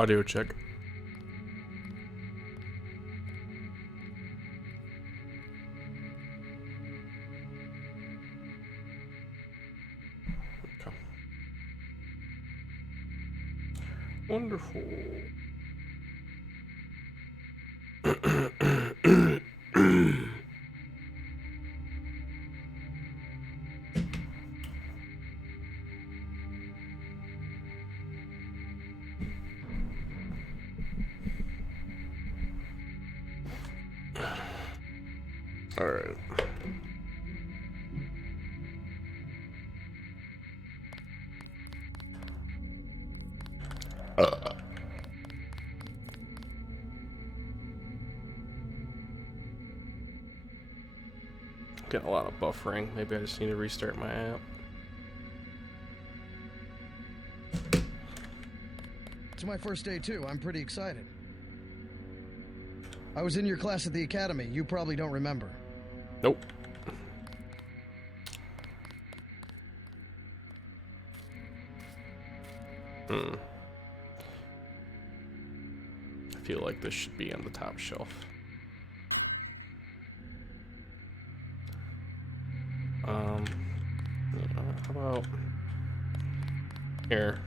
Audio check. Okay. Wonderful. All right. Getting a lot of buffering. Maybe I just need to restart my app. It's my first day too. I'm pretty excited. I was in your class at the academy. You probably don't remember. Nope. I feel like this should be on the top shelf. How about here?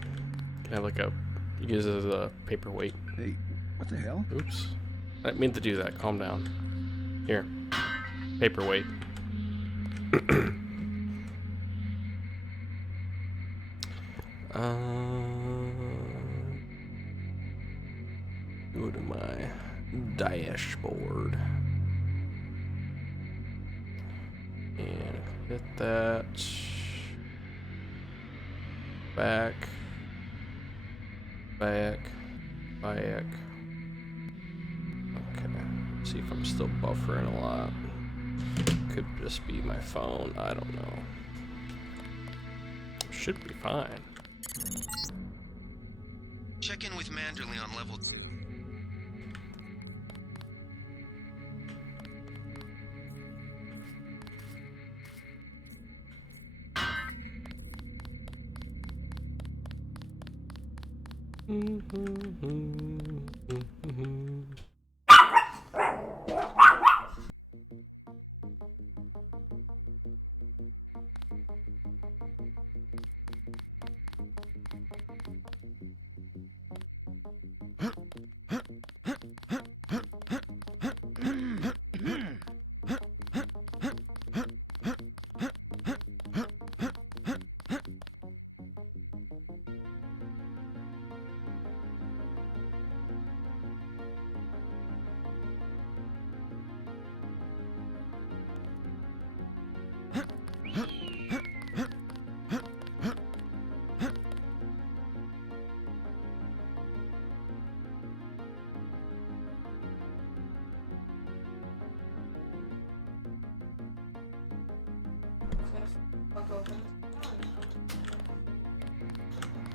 Can I have like a use it as a paperweight? Hey, what the hell? Oops. I didn't mean to do that. Calm down. Here. Paperweight. Go to my dashboard. And hit that. Back. Back. Back. Okay. See if I'm still buffering a lot. Could just be my phone. I don't know. Should be fine. Check in with Manderley on level.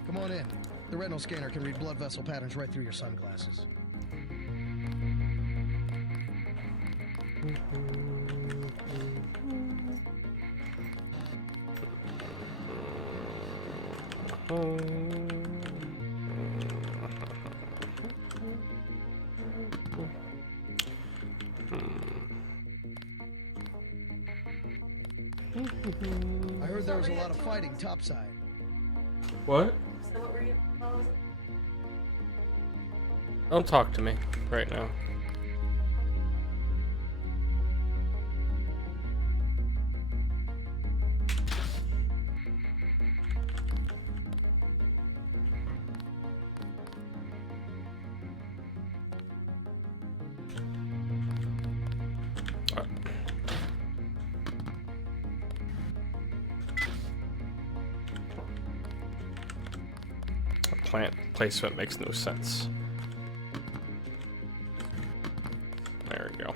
Come on in. The retinal scanner can read blood vessel patterns right through your sunglasses. I heard there was a lot of fighting topside. What? So what were you? Don't talk to me right now. Plant placement makes no sense. There we go.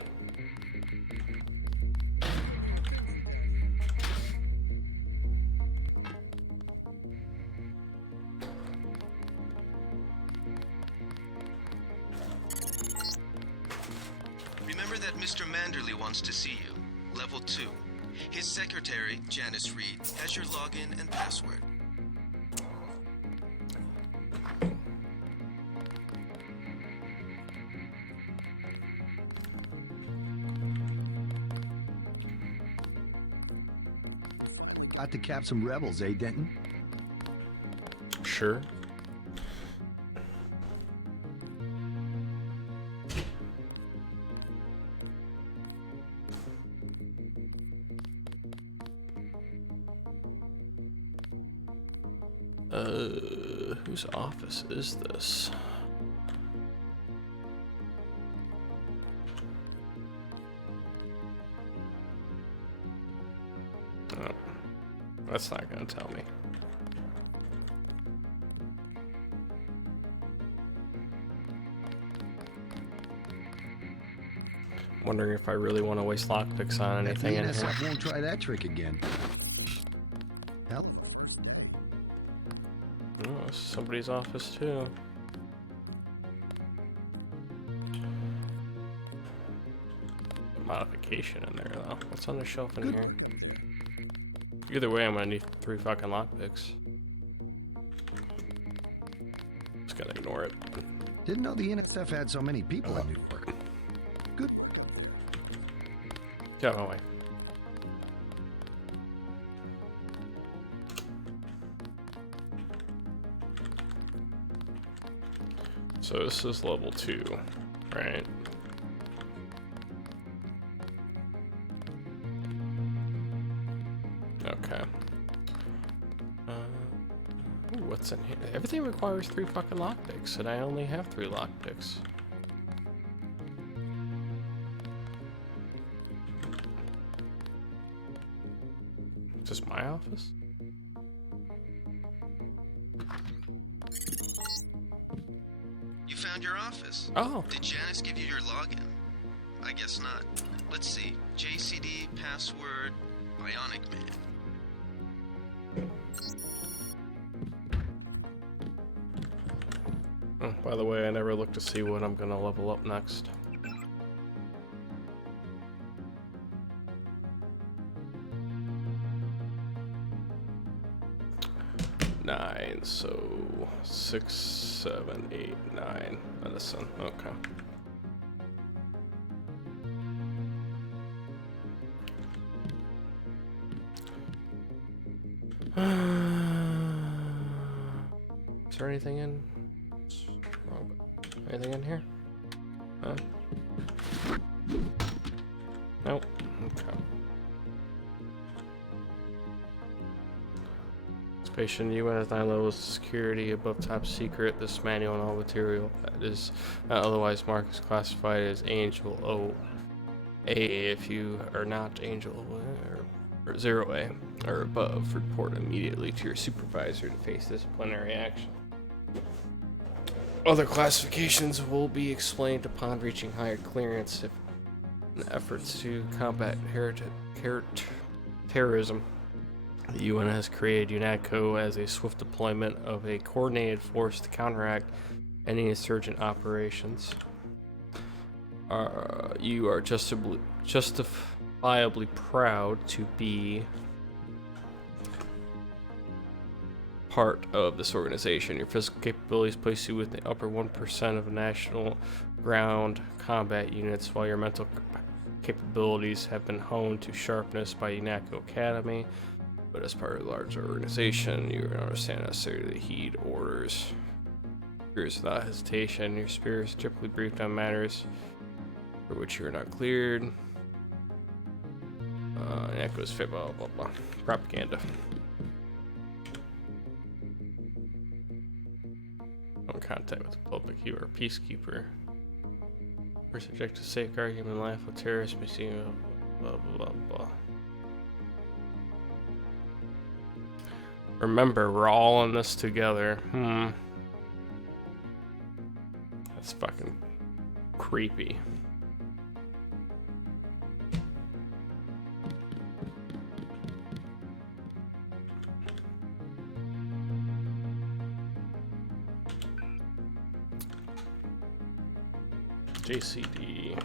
Remember that Mr. Manderley wants to see you. Level 2. His secretary, Janice Reed, has your login and password. Out to cap some rebels, eh, Denton? Sure. Whose office is this? Oh, that's not gonna tell me. Wondering if I really want to waste lockpicks on anything in here. NSF won't try that trick again. Hell, Oh, this is somebody's office too. Modification in there though. What's on the shelf in here? Either way, I'm gonna need 3 fucking lockpicks. Just gotta ignore it. didn't know the NSF had so many people in New York. Good. Get out of my way. So this is level 2, right? Okay. Ooh, what's in here? Everything requires 3 fucking lockpicks, and I only have 3 lockpicks. Is this my office? You found your office. Oh. Did Janice give you your login? I guess not. Let's see. JCD password Bionic Man. Oh, by the way, I never looked to see what I'm gonna level up next. Nine, so 6, 7, 8, 9 medicine. Okay. Is there anything in? Wrong. Anything in here? No. Nope. Okay. Patient UN has 9 levels of security above top secret. This manual and all material that is not otherwise marked is classified as Angel O. A. If you are not Angel or 0A or above, report immediately to your supervisor to face disciplinary action. Other classifications will be explained upon reaching higher clearance if in efforts to combat terrorism. The UN has created UNATCO as a swift deployment of a coordinated force to counteract any insurgent operations. You are justifiably proud to be part of this organization. Your physical capabilities place you within the upper 1% of national ground combat units, while your mental capabilities have been honed to sharpness by UNATCO Academy. But as part of a larger organization, you understand necessarily heed orders. Spears without hesitation. Your spears are typically briefed on matters for which you are not cleared. Echoes fit, blah blah blah. Propaganda. In contact with the public, you are a peacekeeper. We're subject to safeguard human life with terrorists, missing blah blah blah. Remember, we're all in this together. That's fucking creepy. JCD.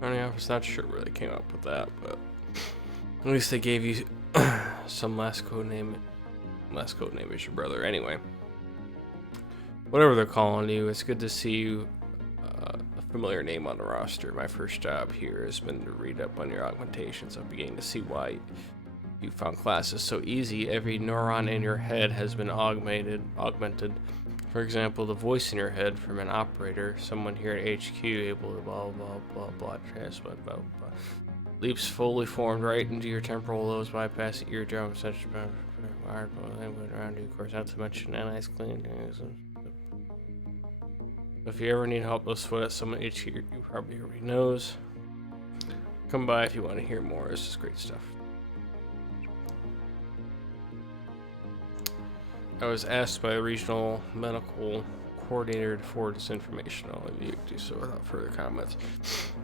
County office, not sure where they came up with that, but At least they gave you some last code name. Last code name is your brother. Anyway, whatever they're calling you, it's good to see you. A familiar name on the roster. My first job here has been to read up on your augmentations. I'm beginning to see why you found classes so easy. Every neuron in your head has been augmented. For example, the voice in your head from an operator, someone here at HQ, able to blah blah blah blah transmit blah blah. Leaps fully formed right into your temporal lobes, bypassing eardrum, such wired language around you. Of course, not to mention NI's clean. If you ever need help, those foot at someone HQ you probably already knows. Come by if you want to hear more. This is great stuff. I was asked by the regional medical coordinator to forward this information. I'll leave you to do so without further comments.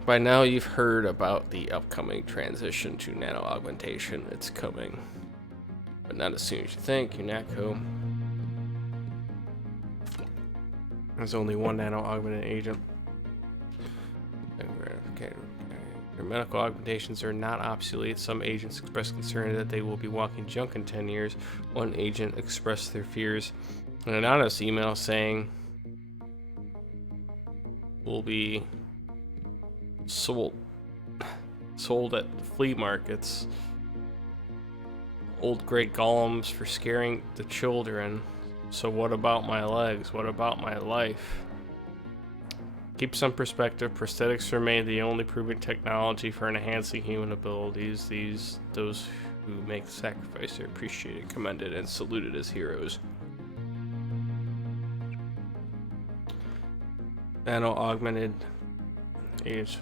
By now, you've heard about the upcoming transition to nano augmentation. It's coming, but not as soon as you think. UNATCO. There's only one nano augmented agent. Okay. Your medical augmentations are not obsolete. Some agents express concern that they will be walking junk in 10 years. One agent expressed their fears in an anonymous email saying will be sold at flea markets. Old great golems for scaring the children. So what about my legs? What about my life? Keep some perspective. Prosthetics remain the only proven technology for enhancing human abilities. Those who make the sacrifice are appreciated, commended, and saluted as heroes. Nano augmented age.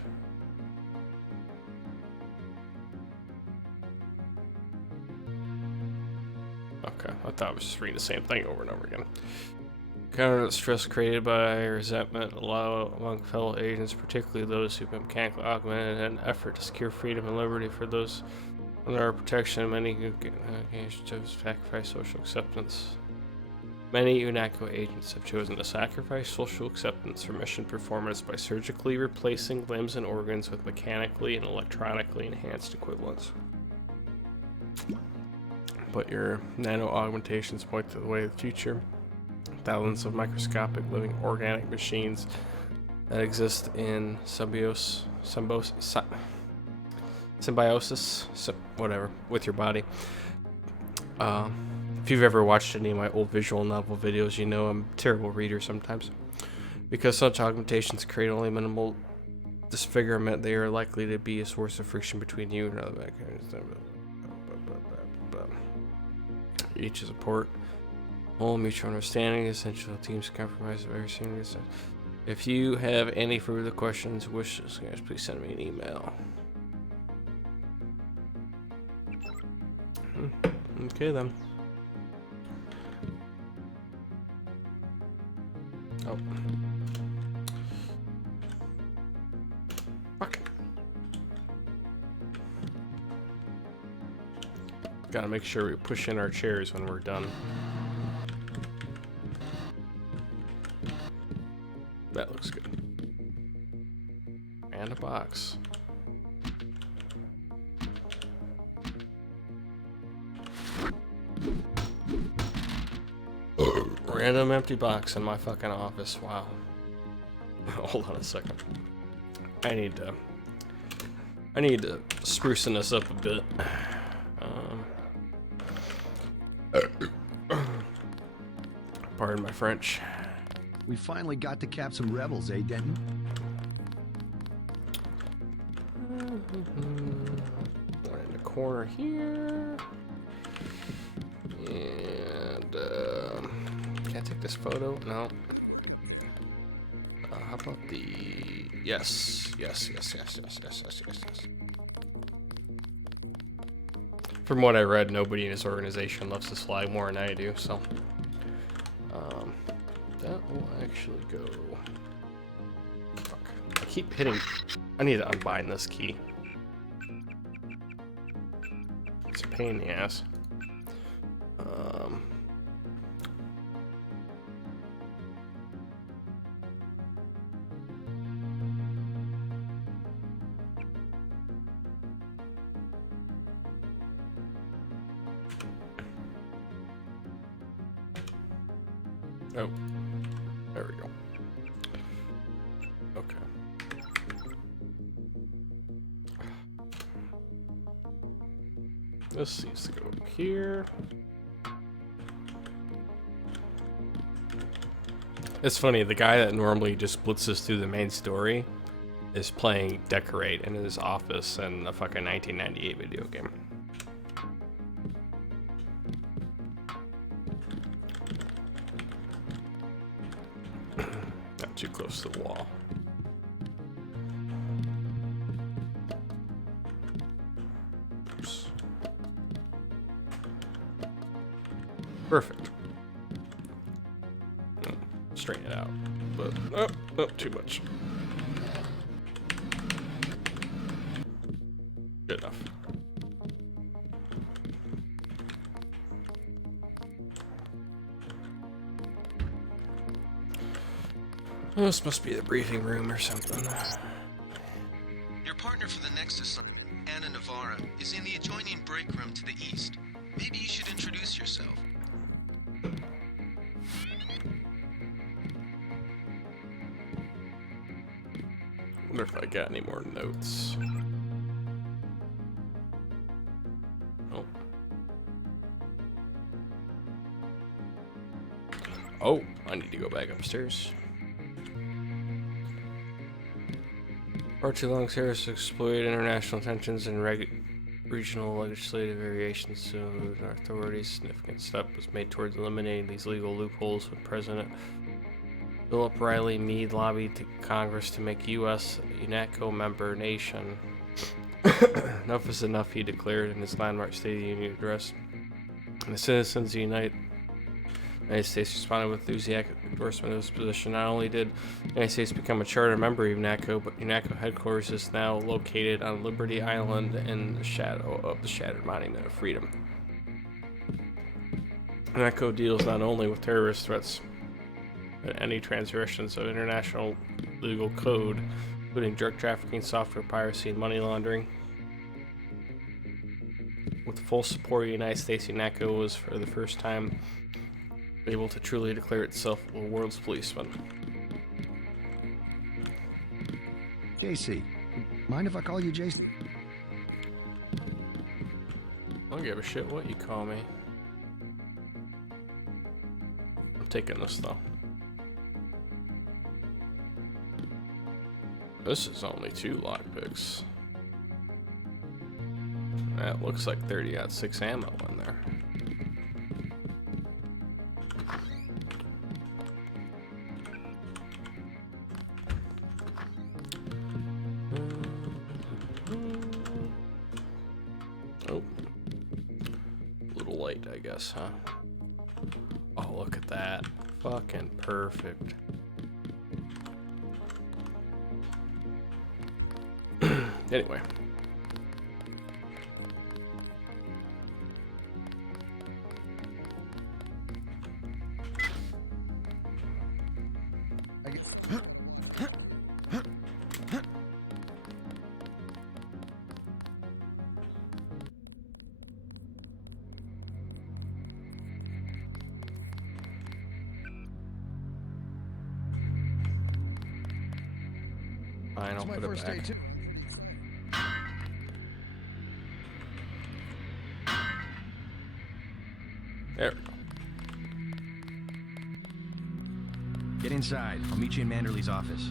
Okay, I thought I was just reading the same thing over and over again. Counter the stress created by resentment among fellow agents, particularly those who've been mechanically augmented, in an effort to secure freedom and liberty for those under our protection. Many who chose to sacrifice social acceptance. Many UNATCO agents have chosen to sacrifice social acceptance for mission performance by surgically replacing limbs and organs with mechanically and electronically enhanced equivalents. But your nano augmentations point to the way of the future. Thousands of microscopic living organic machines that exist in symbiosis, whatever, with your body. If you've ever watched any of my old visual novel videos, you know I'm a terrible reader sometimes. Because such augmentations create only minimal disfigurement, they are likely to be a source of friction between you and other mechanisms. Each is a port. All mutual understanding, essential teams compromise very soon. If you have any further questions, wishes, guys, please send me an email. Okay then. Oh. Fuck. Gotta make sure we push in our chairs when we're done. That looks good. And a box. Random empty box in my fucking office. Wow. Hold on a second. I need to sprucing this up a bit. Pardon my French. We finally got to cap some rebels, eh, Denton? One in the corner here. And, can I take this photo? No. How about the... Yes. From what I read, nobody in his organization loves this flag more than I do, so... that will actually go... Fuck. I keep hitting... I need to unbind this key. It's a pain in the ass. Oh, there we go. Okay. This needs to go here. It's funny, the guy that normally just blitzes through the main story is playing Decorate in his office in a fucking 1998 video game. Not too close to the wall. Oops. Perfect. Straighten it out, but oh, too much. Good enough. Oh, this must be the briefing room or something. Your partner for the next assignment, Anna Navarra, is in the adjoining break room to the east. Maybe you should introduce yourself. Wonder if I got any more notes. Oh. Oh, I need to go back upstairs. For too long, Sarah's exploited international tensions and regional legislative variations. So, our authorities' significant step was made towards eliminating these legal loopholes when President Philip Riley Meade lobbied to Congress to make U.S. a UNATCO member nation. Enough is enough, he declared in his landmark State of the Union address. And the citizens of the United States responded with enthusiastic endorsement of this position. Not only did the United States become a charter member of UNATCO, but UNATCO headquarters is now located on Liberty Island in the shadow of the Shattered Monument of Freedom. UNATCO deals not only with terrorist threats, but any transgressions of international legal code, including drug trafficking, software piracy, and money laundering. With the full support of the United States, UNATCO was for the first time able to truly declare itself a world's policeman. JC, mind if I call you Jason? I don't give a shit what you call me. I'm taking this though. This is only 2 lockpicks. That looks like 30-06 ammo in there. Oh. A little late, I guess, huh? Oh, look at that. Fucking perfect. Anyway. Fine, I'll It's my put it first day back. too. There we go. Get inside. I'll meet you in Manderley's office.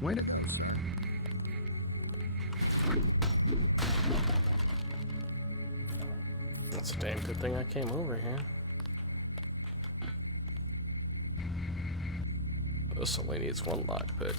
Wait a... That's a damn good thing I came over here. This only needs 1 lockpick.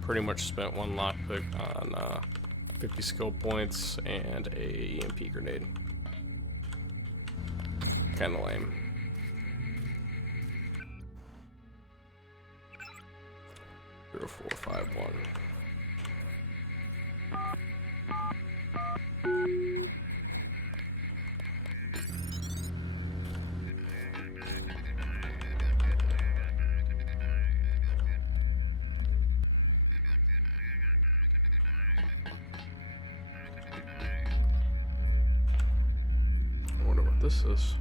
Pretty much spent 1 lockpick on 50 skill points and a EMP grenade. Kinda lame. 0451. I wonder what this is.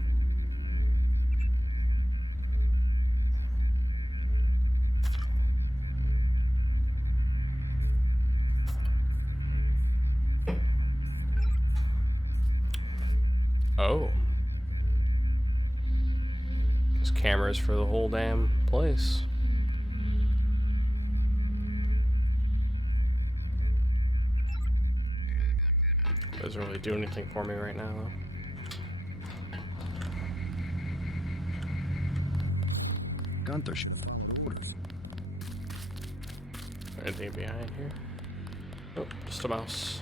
Oh. There's cameras for the whole damn place. Doesn't really do anything for me right now, though. Gunther. Anything behind here? Oh, just a mouse.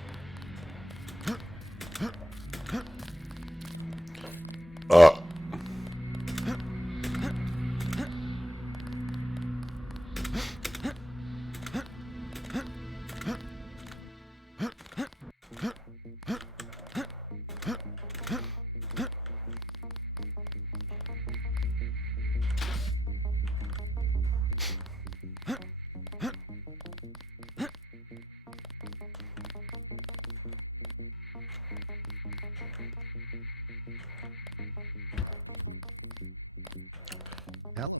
Yep.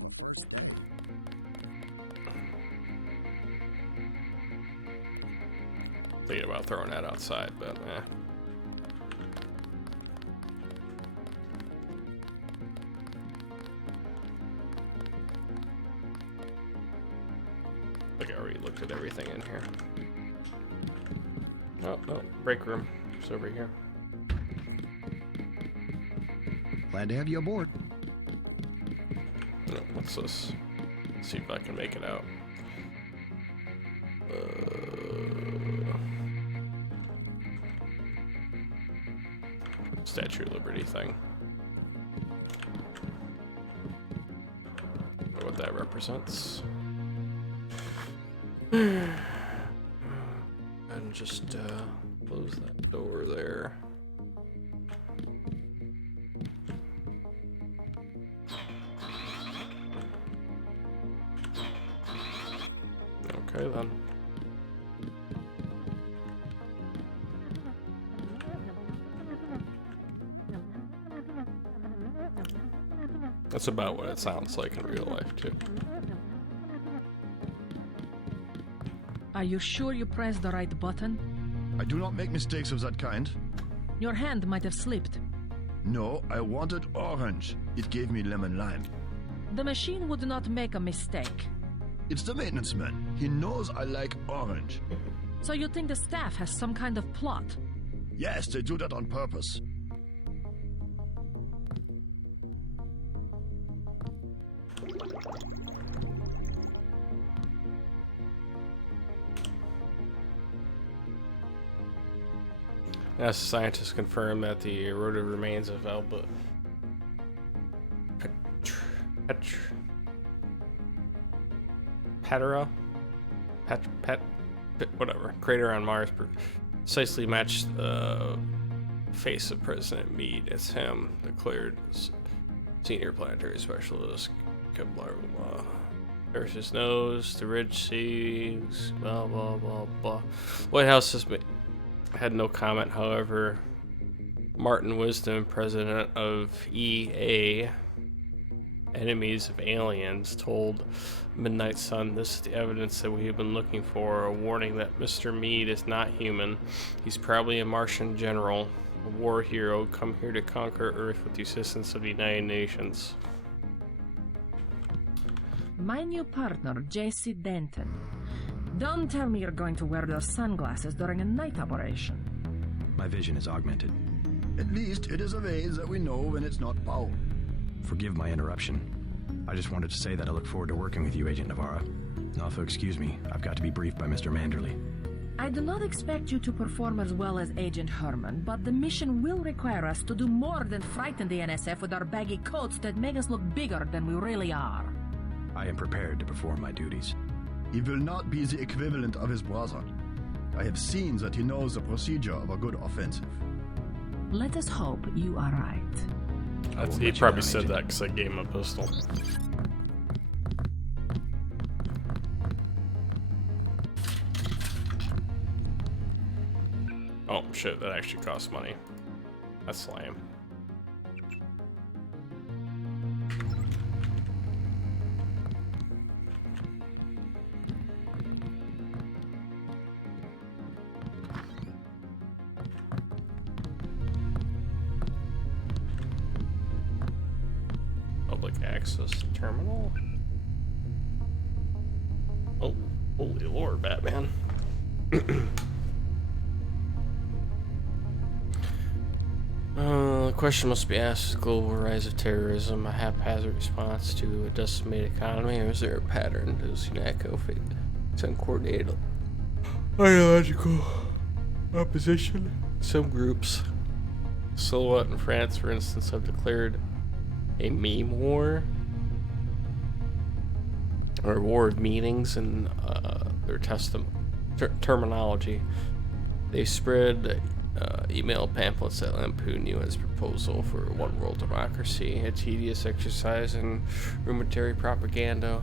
Thinking about throwing that outside, but eh. I think I already looked at everything in here. Oh, no, break room. It's over here. Glad to have you aboard. No, what's this? Let's see if I can make it out. Statue of Liberty thing. What that represents. And just close that door there. Okay then. That's about what it sounds like in real life, too. Are you sure you pressed the right button? I do not make mistakes of that kind. Your hand might have slipped. No, I wanted orange. It gave me lemon lime. The machine would not make a mistake. It's the maintenance man. He knows I like orange. So you think the staff has some kind of plot? Yes, they do that on purpose. Yes, scientists confirm that the eroded remains of Albert Patera, whatever, crater on Mars precisely matched the face of President Meade. It's him, declared senior planetary specialist. Blah blah blah. There's his nose, the ridge sees, blah blah blah blah. White House has had no comment. However, Martin Wisdom, president of EA, Enemies of Aliens, told Midnight Sun, "This is the evidence that we have been looking for, a warning that Mr. Meade is not human. He's probably a Martian general, a war hero, come here to conquer Earth with the assistance of the United Nations." My new partner, J.C. Denton. Don't tell me you're going to wear those sunglasses during a night operation. My vision is augmented. At least it is a vase that we know when it's not foul. Forgive my interruption. I just wanted to say that I look forward to working with you, Agent Navarra. Also, excuse me, I've got to be briefed by Mr. Manderley. I do not expect you to perform as well as Agent Herman, but the mission will require us to do more than frighten the NSF with our baggy coats that make us look bigger than we really are. I am prepared to perform my duties. He will not be the equivalent of his brother. I have seen that he knows the procedure of a good offensive. Let us hope you are right. He probably said that because I gave him a pistol. Oh shit, that actually costs money. That's lame. Public access terminal. Oh, holy lord, Batman. The question must be asked, is global rise of terrorism a haphazard response to a decimated economy, or is there a pattern? Does UNATCO face some coordinated ideological opposition? Some groups, Silhouette in France, for instance, have declared a meme war, or war of meanings in their terminology. They spread email pamphlets that lampoon UN's proposal for one world democracy, a tedious exercise in rudimentary propaganda.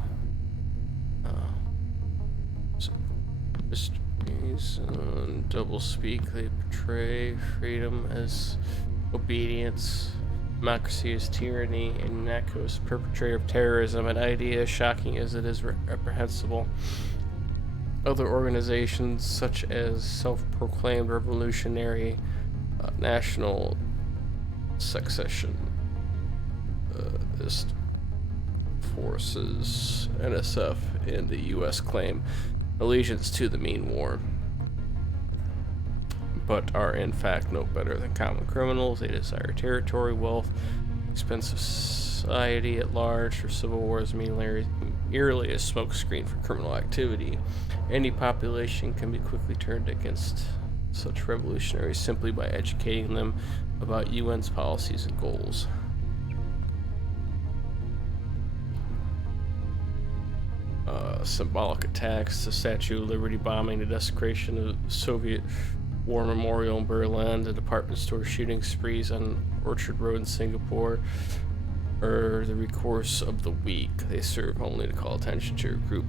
Mysteries and doublespeak. They portray freedom as obedience, democracy as tyranny, and UNATCO as perpetrator of terrorism, an idea as shocking as it is reprehensible. Other organizations, such as self-proclaimed revolutionary national succession forces, NSF, and the U.S. claim allegiance to the mean war, but are in fact no better than common criminals. They desire territory, wealth, expensive society at large, for civil wars merely a smokescreen for criminal activity. Any population can be quickly turned against such revolutionaries simply by educating them about UN's policies and goals. Symbolic attacks, the Statue of Liberty bombing, the desecration of the Soviet War Memorial in Berlin, the department store shooting sprees on Orchard Road in Singapore, or the recourse of the weak. They serve only to call attention to a group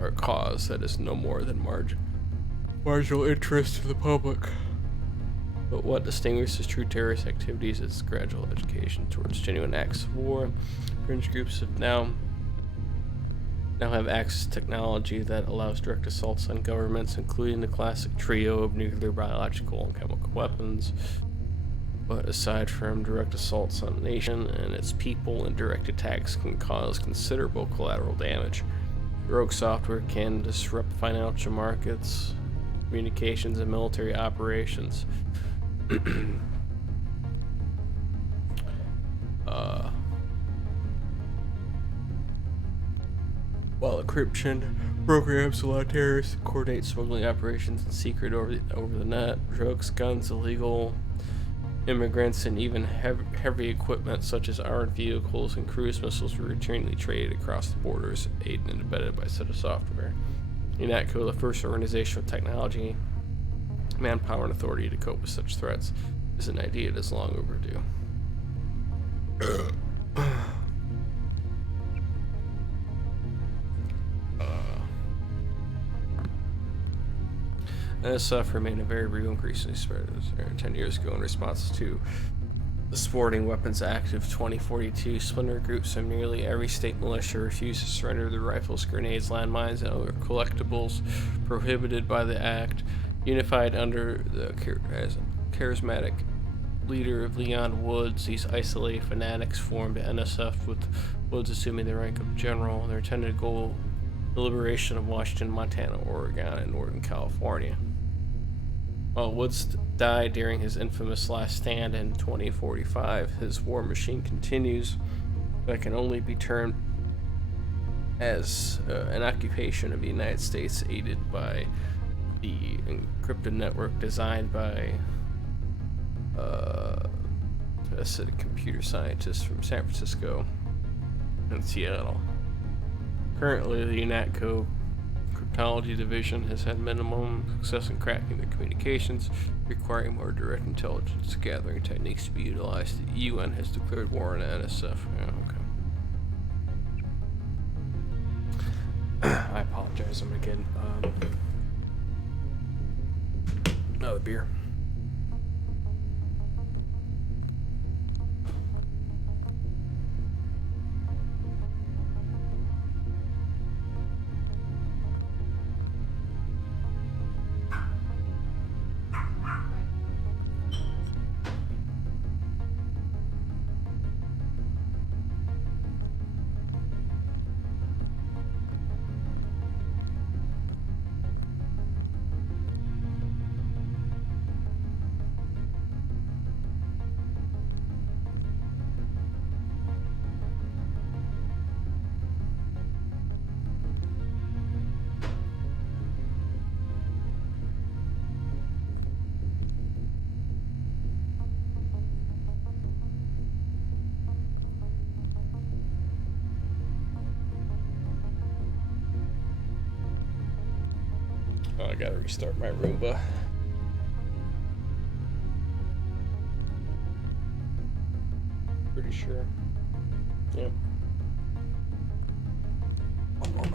or a cause that is no more than marginal interest to the public. But what distinguishes true terrorist activities is gradual education towards genuine acts of war. Fringe groups now have access to technology that allows direct assaults on governments, including the classic trio of nuclear, biological, and chemical weapons. But aside from direct assaults on a nation and its people, indirect attacks can cause considerable collateral damage. Rogue software can disrupt financial markets, communications, and military operations. While encryption programs allow terrorists to coordinate smuggling operations in secret over the net, drugs, guns, illegal immigrants, and even heavy equipment such as armored vehicles and cruise missiles were routinely traded across the borders, aided and abetted by a set of software. UNATCO, the first organization with technology, manpower, and authority to cope with such threats, is an idea that is long overdue. NSF remained a very real, increasingly spread 10 years ago in response to the Sporting Weapons Act of 2042. Splinter groups of nearly every state militia refused to surrender their rifles, grenades, landmines, and other collectibles prohibited by the act. Unified under the charismatic leader of Leon Woods, these isolated fanatics formed NSF, with Woods assuming the rank of general. Their intended goal: the liberation of Washington, Montana, Oregon, and Northern California. While Woods died during his infamous last stand in 2045, his war machine continues, but can only be termed as an occupation of the United States, aided by the encrypted network designed by a set of computer scientists from San Francisco and Seattle. Currently, the UNATCO Cryptology Division has had minimum success in cracking their communications, requiring more direct intelligence gathering techniques to be utilized. The UN has declared war on the NSF. Yeah, okay. I apologize. I'm gonna get another beer. Oh, I gotta restart my Roomba. Pretty sure. Yep. One moment.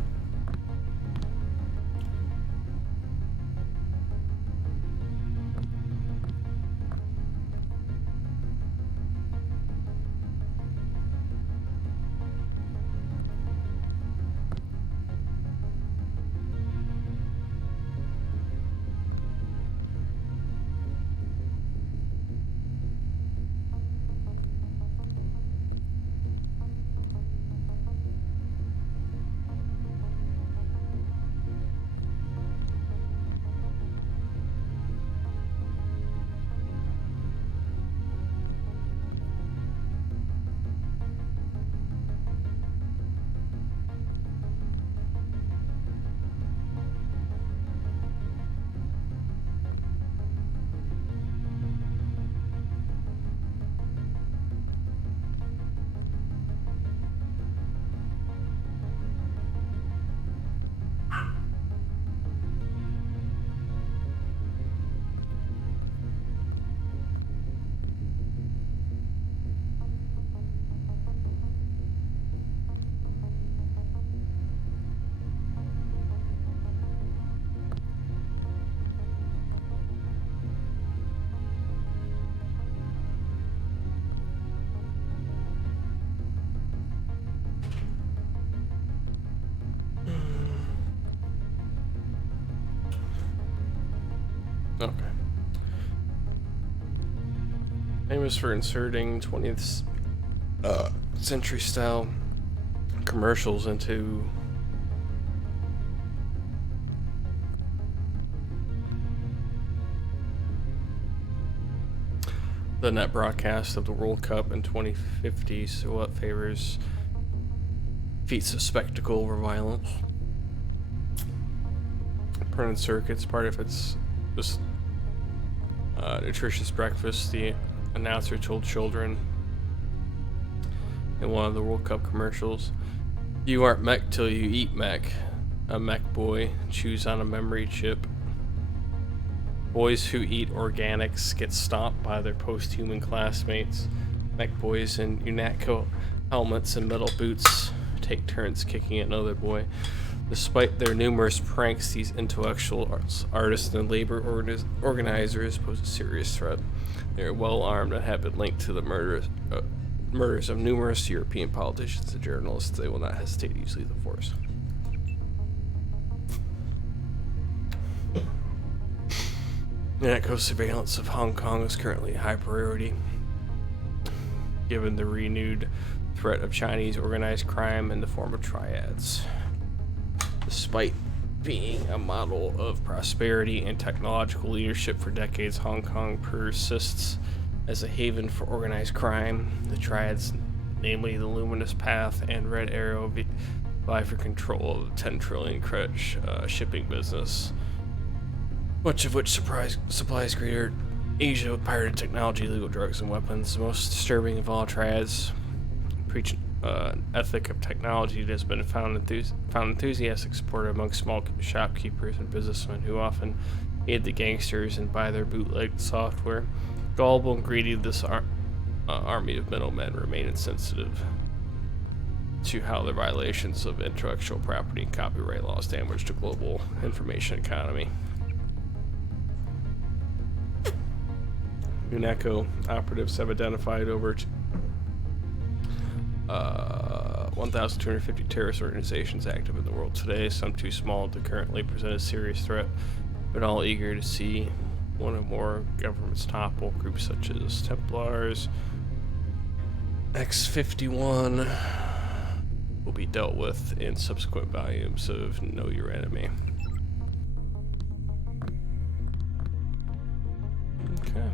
Okay. Famous for inserting 20th century style commercials into the net broadcast of the World Cup in 2050, so what favors feats of spectacle over violence. Printed circuits, part of its this nutritious breakfast, the announcer told children in one of the World Cup commercials, "You aren't mech till you eat mech. A mech boy chews on a memory chip. Boys who eat organics get stomped by their post-human classmates. Mech boys in UNATCO helmets and metal boots take turns kicking another boy. Despite their numerous pranks, these intellectual artists and labor organizers pose a serious threat. They are well armed and have been linked to the murders of numerous European politicians and journalists. They will not hesitate to use lethal force." UNATCO surveillance of Hong Kong is currently a high priority, given the renewed threat of Chinese organized crime in the form of triads. Despite being a model of prosperity and technological leadership for decades, Hong Kong persists as a haven for organized crime. The namely the Luminous Path and Red Arrow, vie for control of the 10 trillion credit shipping business, much of which supplies Greater Asia with pirated technology, illegal drugs, and weapons. The most disturbing of all triads ethic of technology that has been found enthusiastic support among small shopkeepers and businessmen who often aid the gangsters and buy their bootleg software. Gullible and greedy, this army of middlemen remain insensitive to how the violations of intellectual property and copyright laws damage the global information economy. UNECO operatives have identified over 1,250 terrorist organizations active in the world today, some too small to currently present a serious threat, but all eager to see one or more governments topple. Groups such as Templars, X-51 will be dealt with in subsequent volumes of Know Your Enemy. Okay.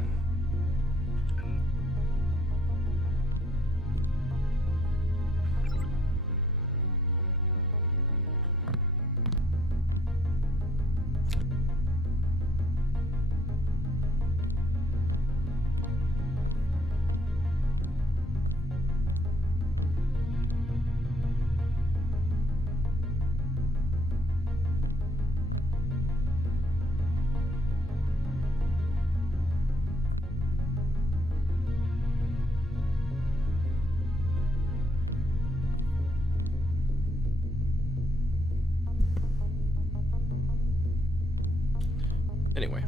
Anyway.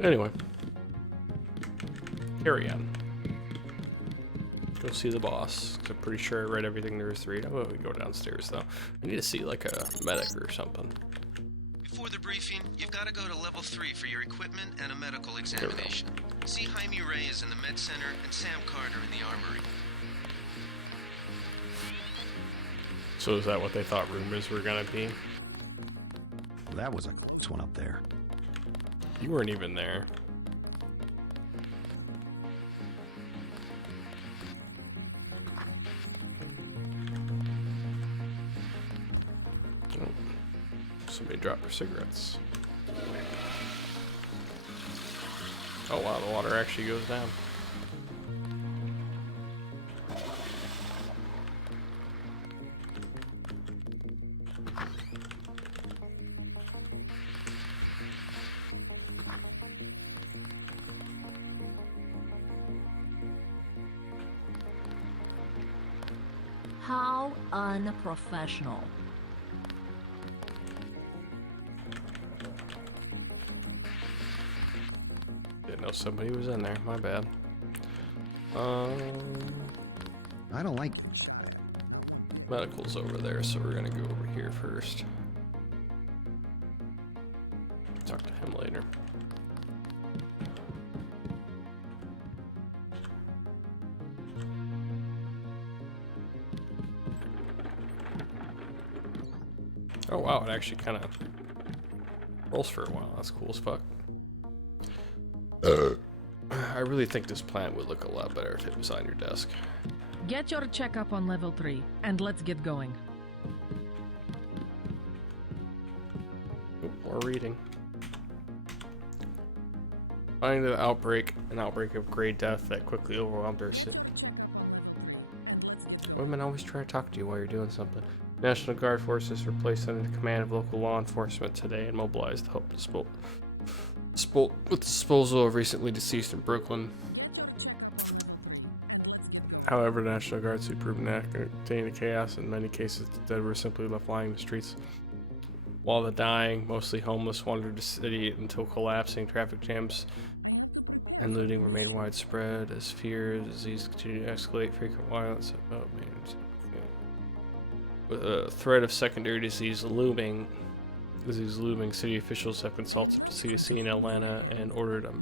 Anyway, carry on. Go see the boss. I'm pretty sure I read everything there is to read. Oh, we go downstairs though. I need to see like a medic or something. Before the briefing, you've got to go to level 3 for your equipment and a medical examination. See Jaime Reyes in the med center and Sam Carter in the armory. So is that what they thought rumors were gonna be? That was a one up there. You weren't even there. Oh, somebody dropped their cigarettes. Oh wow, the water actually goes down. How unprofessional. Didn't know somebody was in there. My bad. I don't like. Medical's over there, so we're gonna go over here first. Talk to him later. Oh wow, it actually kind of rolls for a while. That's cool as fuck. I really think this plant would look a lot better if it was on your desk. Get your checkup on level 3, and let's get going. Oh, more reading. Finding the outbreak, an outbreak of grey death that quickly overwhelmed our city. Women always try to talk to you while you're doing something. National Guard forces were placed under the command of local law enforcement today and mobilized to help with disposal of recently deceased in Brooklyn. However, the National Guard suit proved not containing the chaos. In many cases, the dead were simply left lying in the streets, while the dying, mostly homeless, wandered the city until collapsing. Traffic jams and looting remained widespread as fear of disease continued to escalate. Frequent violence. With a threat of secondary disease looming, city officials have consulted the CDC in Atlanta and ordered a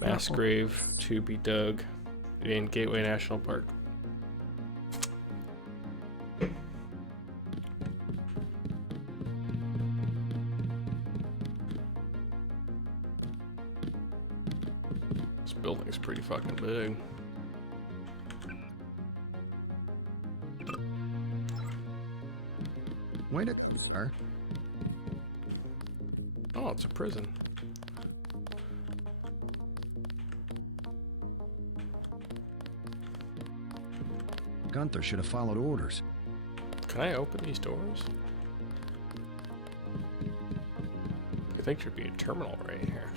mass grave to be dug in Gateway National Park. building's pretty fucking big. Wait a minute. Oh, it's a prison. Gunther should have followed orders. Can I open these doors? I think there'd be a terminal right here.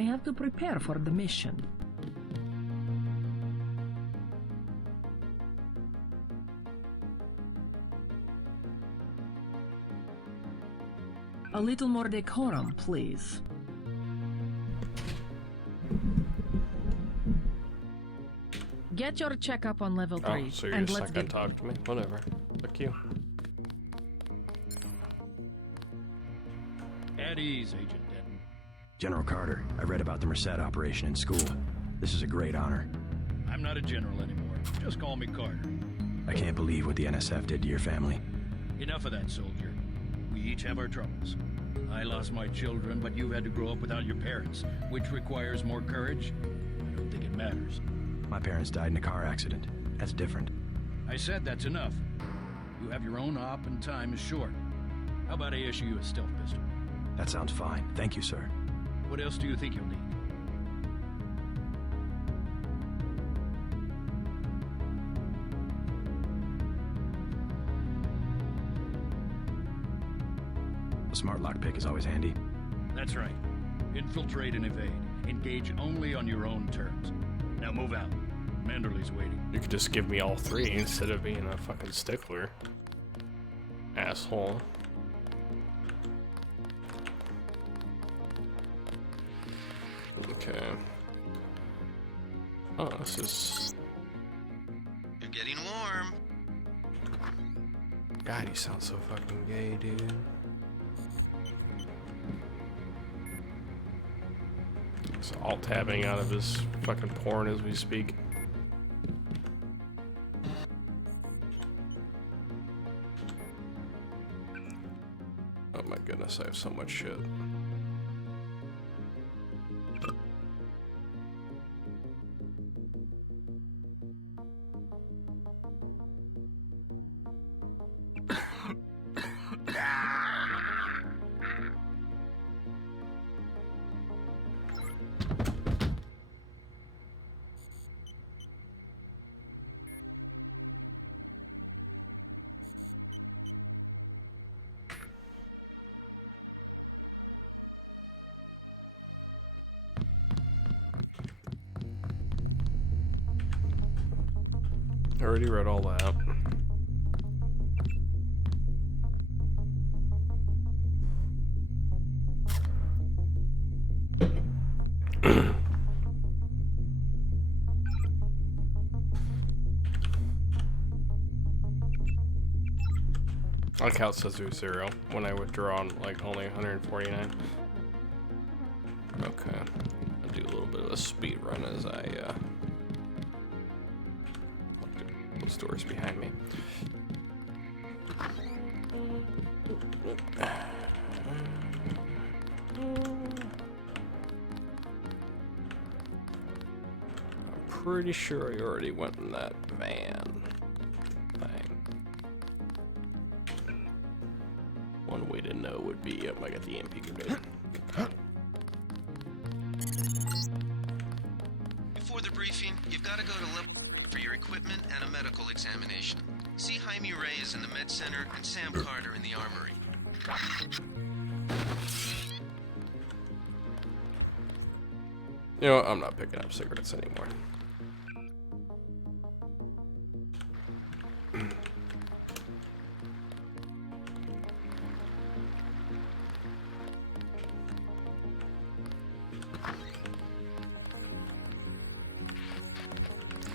I have to prepare for the mission. A little more decorum, please. Get your checkup on level 3, Oh, so you're and just let's not gonna get... talk to me? Whatever. Fuck you. At ease, Agent Denton. General Carter, I read about the Merced operation in school. This is a great honor. I'm not a general anymore. Just call me Carter. I can't believe what the NSF did to your family. Enough of that, soldier. We each have our troubles. I lost my children, but you had to grow up without your parents, which requires more courage. I don't think it matters. My parents died in a car accident. That's different. I said that's enough. You have your own op and time is short. How about I issue you a stealth pistol? That sounds fine. Thank you, sir. What else do you think you'll need? A smart lockpick is always handy. That's right. Infiltrate and evade. Engage only on your own terms. Now move out. Manderley's waiting. You could just give me all three instead of being a fucking stickler. Asshole. Okay. Oh, this is... You're getting warm. God, he sounds so fucking gay, dude. He's alt-tabbing out of his fucking porn as we speak. Oh my goodness, I have so much shit. I already read all that. I like how it says 0 when I withdraw on like only 149. Okay, I'll do a little bit of a speed run as I those doors behind me. I'm pretty sure I already went in that van thing. One way to know would be, yep, I got the MP grenade. Before the briefing, you've got to go to level for your equipment and a medical examination. See Jaime Reyes in the med center and Sam Carter in the armory. You know what? I'm not picking up cigarettes anymore.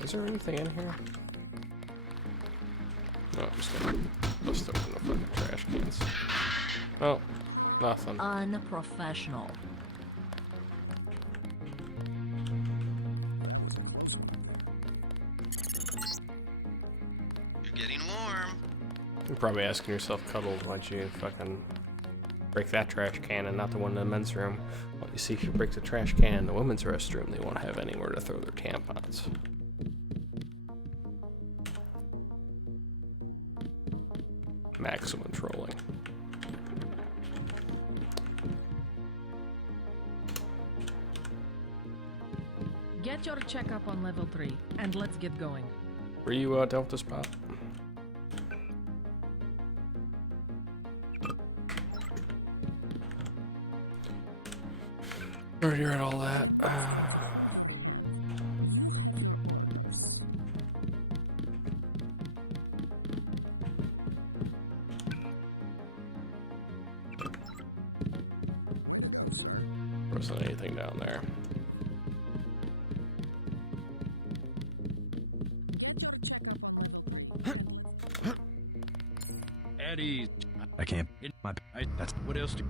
Is there anything in here? No, I'm just gonna bust open the fucking trash cans. Oh, nothing. Unprofessional. You're getting warm. You're probably asking yourself, Cuddles, why'd you fucking break that trash can and not the one in the men's room? Well, you see, if you break the trash can in the women's restroom, they won't have anywhere to throw their tampons. Maximum trolling. Get your checkup on level 3, and let's get going. Were you dealt with this spot? Already read all that. Wasn't anything down there. Eddie, I can't. That's what else do?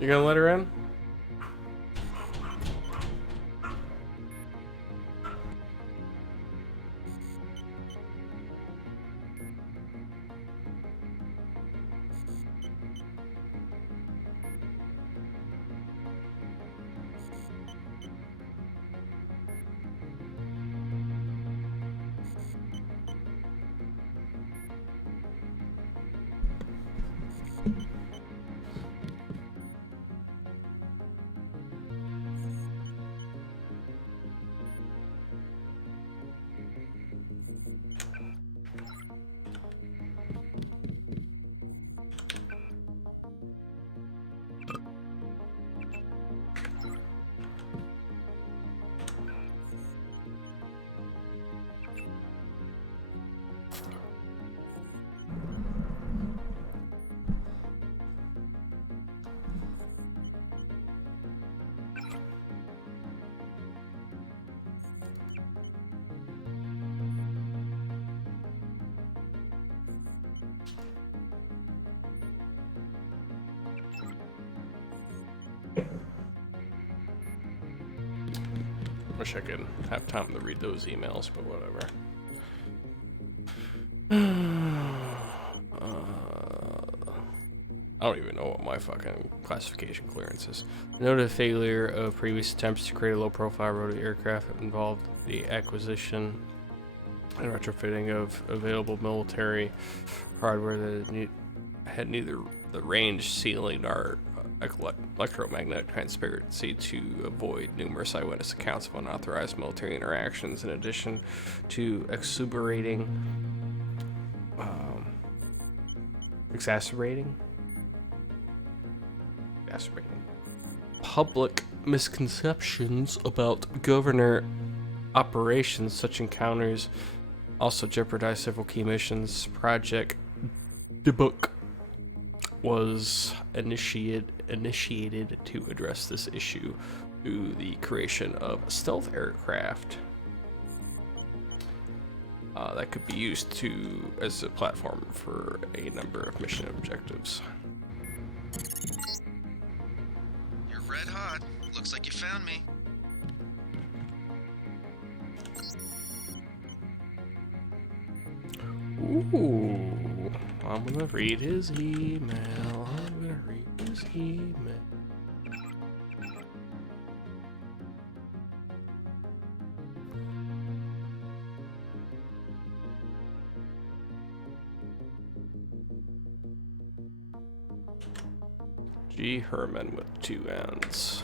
You gonna let her in? Wish I could have time to read those emails, but whatever. I don't even know what my fucking classification clearance is. Noted failure of previous attempts to create a low-profile rotary aircraft involved the acquisition and retrofitting of available military hardware that had neither the range, ceiling, nor electromagnetic transparency to avoid numerous eyewitness accounts of unauthorized military interactions, in addition to exacerbating public misconceptions about governor operations. Such encounters also jeopardize several key missions. Project Debug was initiated to address this issue through the creation of a stealth aircraft that could be used as a platform for a number of mission objectives. You're red hot. Looks like you found me. Ooh, I'm gonna read his email. G. Herman with 2 N's.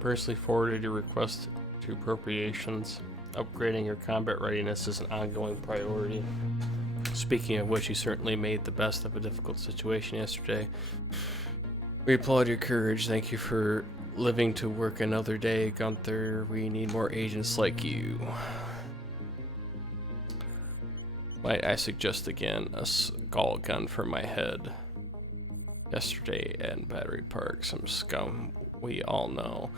Personally forwarded your request to appropriations. Upgrading your combat readiness is an ongoing priority. Speaking of which, you certainly made the best of a difficult situation yesterday. We applaud your courage. Thank you for living to work another day, Gunther. We need more agents like you. Might I suggest again a skull gun for my head? Yesterday in Battery Park, some scum we all know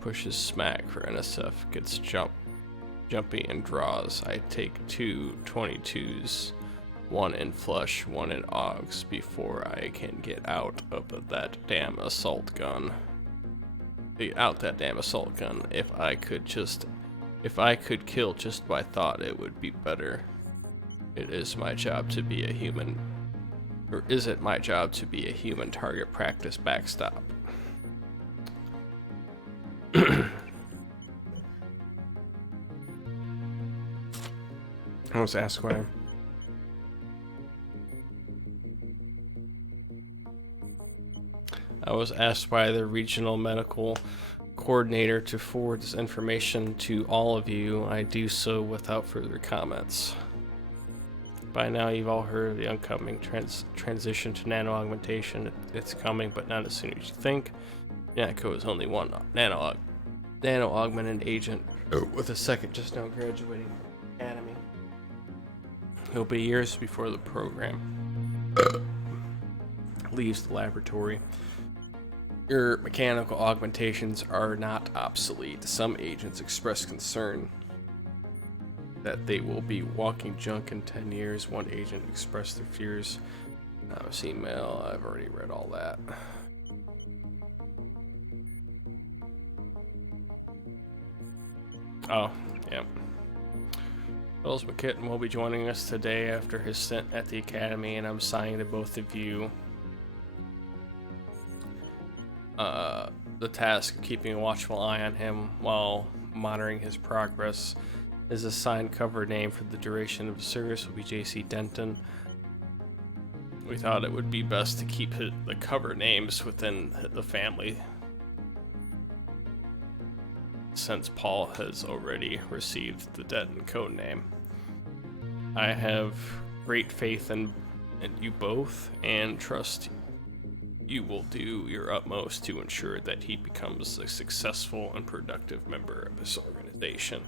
pushes smack for NSF, gets jumpy and draws. I take 2 22s, 1 in flush, 1 in augs before I can get out of that damn assault gun. If I could kill just by thought, it would be better. It is my job to be a human, or is it my job to be a human target practice backstop? I was asked why. I was asked by the regional medical coordinator to forward this information to all of you. I do so without further comments. By now you've all heard of the upcoming transition to nano-augmentation. It's coming, but not as soon as you think. Yanko is only one nano-augmented agent with a second just now graduating from the academy. It'll be years before the program leaves the laboratory. Your mechanical augmentations are not obsolete. Some agents express concern that they will be walking junk in 10 years. One agent expressed their fears. This email, I've already read all that. Oh, yeah. Phyllis McKitten will be joining us today after his stint at the Academy, and I'm signing to both of you the task of keeping a watchful eye on him while monitoring his progress. His assigned cover name for the duration of his service will be J.C. Denton. We thought it would be best to keep the cover names within the family, since Paul has already received the Denton code name. I have great faith in you both and trust you will do your utmost to ensure that he becomes a successful and productive member of this organization.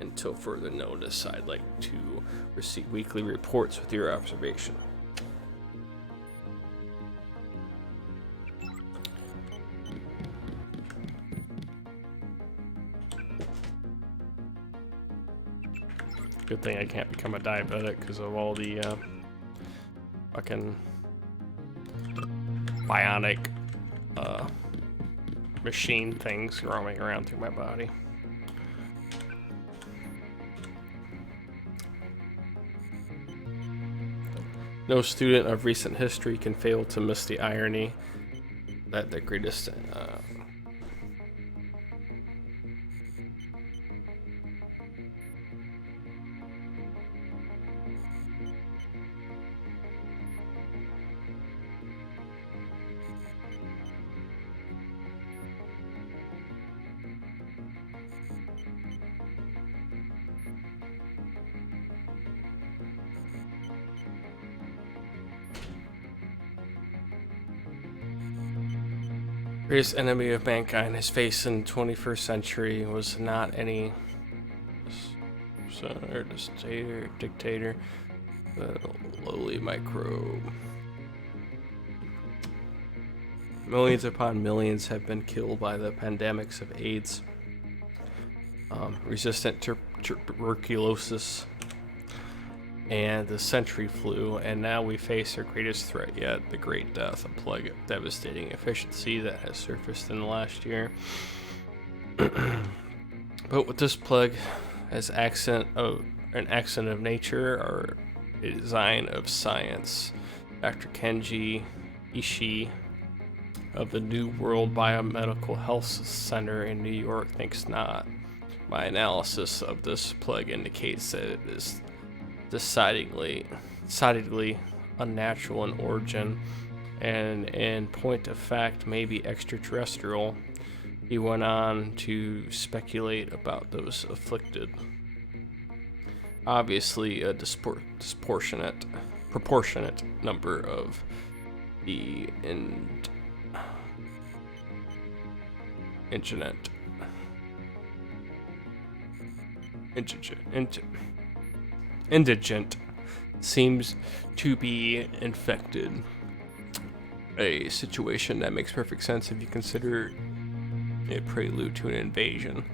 Until further notice, I'd like to receive weekly reports with your observation. Good thing I can't become a diabetic because of all the fucking bionic machine things roaming around through my body. No student of recent history can fail to miss the irony that the greatest greatest enemy of mankind has faced in the 21st century was not any dictator, but a lowly microbe. Millions upon millions have been killed by the pandemics of AIDS, resistant tuberculosis, and the century flu, and now we face our greatest threat yet, the Great Death, a plague of devastating efficiency that has surfaced in the last year. But with this plague as an accident of nature or a design of science, Dr. Kenji Ishii of the New World Biomedical Health Center in New York thinks not. My analysis of this plague indicates that it is decidedly unnatural in origin, and in point of fact maybe extraterrestrial. He went on to speculate about those afflicted. Obviously a proportionate number of the indigent. Indigent seems to be infected. A situation that makes perfect sense if you consider a prelude to an invasion.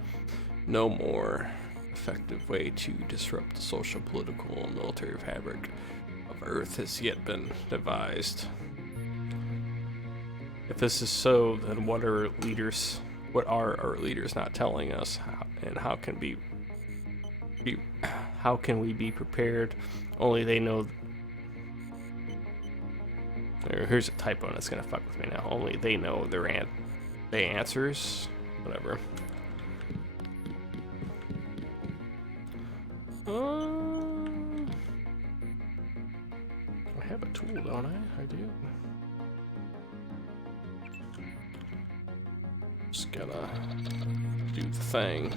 No more effective way to disrupt the social, political, and military fabric of Earth has yet been devised. If this is so, then what are our leaders not telling us, and how can we be prepared? Only they know. Here's a typo and it's gonna fuck with me now. Only they know the answers. Whatever. I have a tool, don't I? I do. Just gotta do the thing.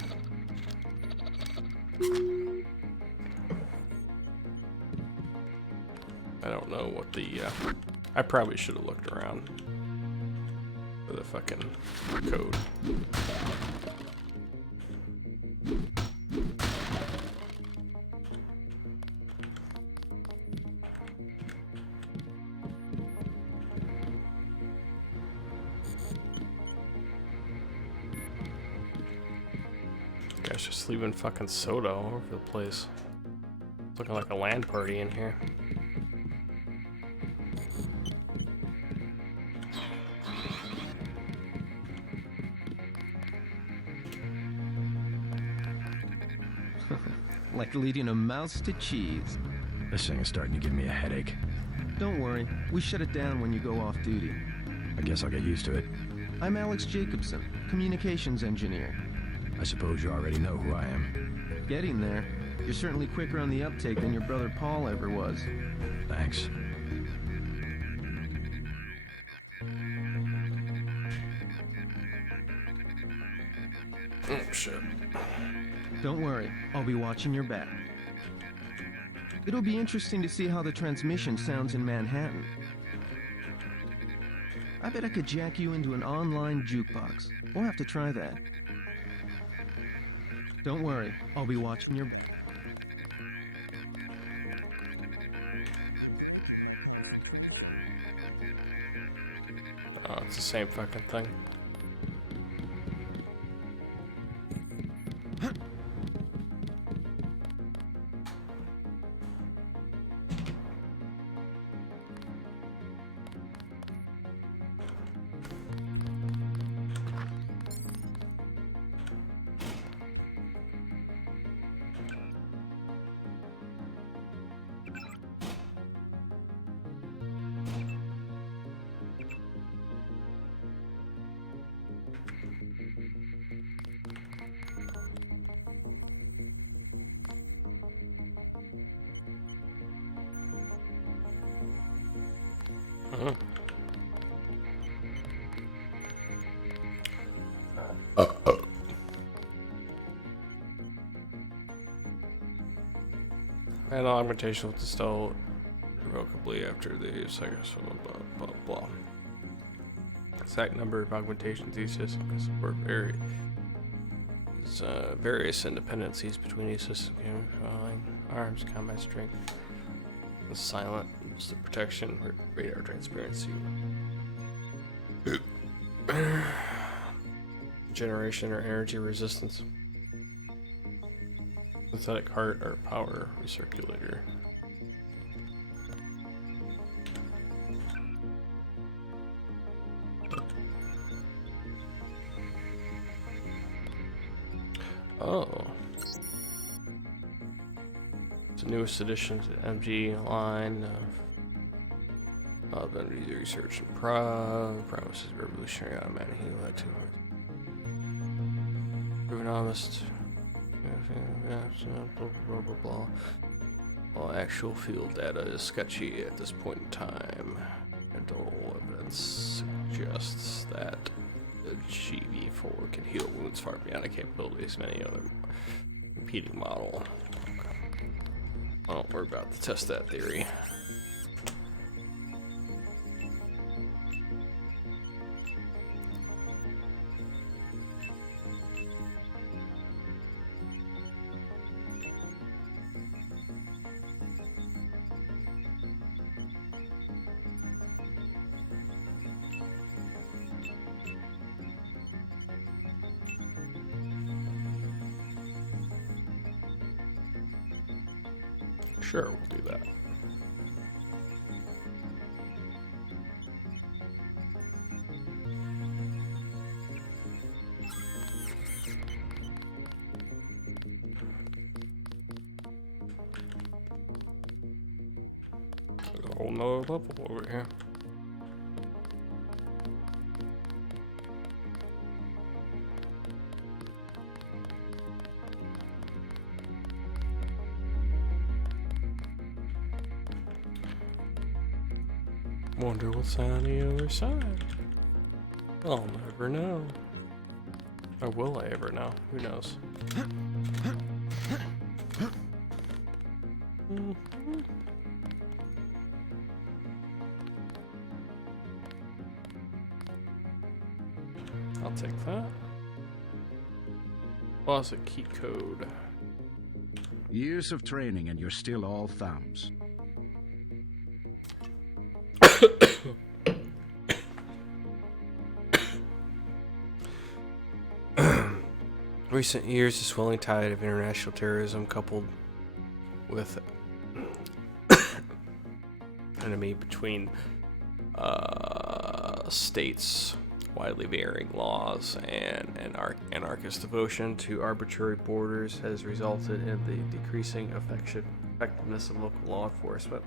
I don't know what the, I probably should have looked around for the fucking code. Guys just leaving fucking soda all over the place. It's looking like a land party in here. Like leading a mouse to cheese. This thing is starting to give me a headache. Don't worry, we shut it down when you go off duty. I guess I'll get used to it. I'm Alex Jacobson, communications engineer. I suppose you already know who I am. Getting there. You're certainly quicker on the uptake than your brother Paul ever was. Thanks. Oh, shit. Don't worry, I'll be watching your back. It'll be interesting to see how the transmission sounds in Manhattan. I bet I could jack you into an online jukebox. We'll have to try that. Don't worry, I'll be watching your... Oh, it's the same fucking thing. And augmentation will install irrevocably after the use, I guess, blah, blah, blah. Exact number of augmentations each system can support various independencies between each system, arms, combat strength, and silent, the protection, radar transparency, generation or energy resistance. Synthetic heart or power recirculator. Oh. It's the newest addition to the MG line of energy research and promises revolutionary automatic healing activities. Proven honest. Blah, blah, blah, blah. While actual field data is sketchy at this point in time, anecdotal evidence suggests that the GV4 can heal wounds far beyond the capabilities of any other competing model. Well, we're about to test that theory. Sure, we'll do that. There's a whole nother level over here. Wonder what's on the other side. I'll never know. Or will I ever know? Who knows? I'll take that. Closet key code. Years of training and you're still all thumbs. Recent years, the swelling tide of international terrorism, coupled with enemy between states, widely varying laws, and anarchist devotion to arbitrary borders, has resulted in the decreasing effectiveness of local law enforcement.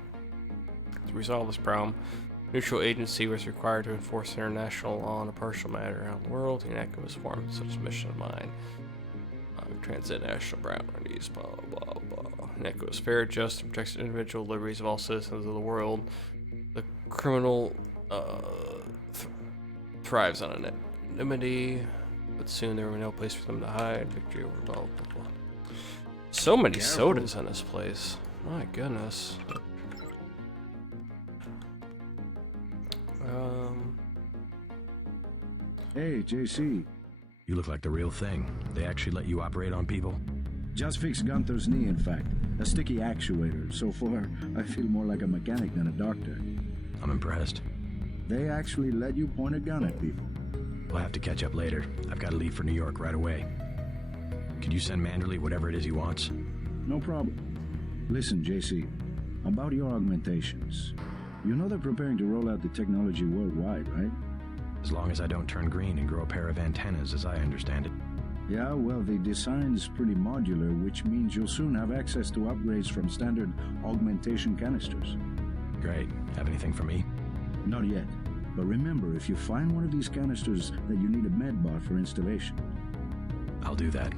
To resolve this problem, a neutral agency was required to enforce international law in a partial matter around the world. The UNECA was formed with such a mission in mind. Transcend national boundaries, blah, blah, blah. UNECA is fair, just, and protects the individual liberties of all citizens of the world. The criminal thrives on anonymity, but soon there will be no place for them to hide. Victory over blah, blah, blah. So many sodas in this place. My goodness. Hey, JC. You look like the real thing. They actually let you operate on people? Just fixed Gunther's knee, in fact. A sticky actuator. So far, I feel more like a mechanic than a doctor. I'm impressed. They actually let you point a gun at people. We'll have to catch up later. I've got to leave for New York right away. Could you send Manderley whatever it is he wants? No problem. Listen, JC. About your augmentations. You know they're preparing to roll out the technology worldwide, right? As long as I don't turn green and grow a pair of antennas, as I understand it. Yeah, well, the design's pretty modular, which means you'll soon have access to upgrades from standard augmentation canisters. Great. Have anything for me? Not yet. But remember, if you find one of these canisters, that you need a medbot for installation. I'll do that.